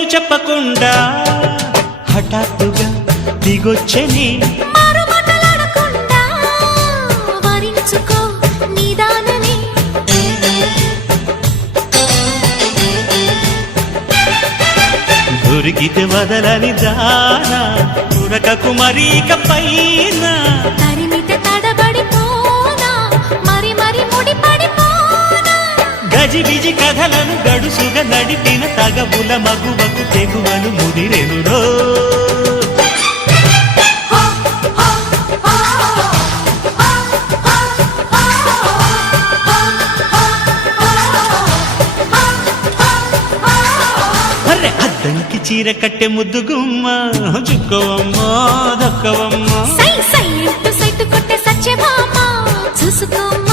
పేరు చెప్పకుండా హఠాత్తుగా దిగొచ్చని దొరికితే వదలని దానా ఉరకకు మరీక పైన తరిమితే తడబడిపోనా మరి మరి ముడిపడిపోనా గజిబిజి కథలను గడుసుగా నడిపిన తగవుల మగువకు తెగువను ముదిరెనురో అద్దంకి చీర కట్టె ముద్దు గుమ్మ చుక్కవమ్మ దక్కవమ్మ సై సై సైటు కొట్టే సత్యభామ చూసుకోమ్మ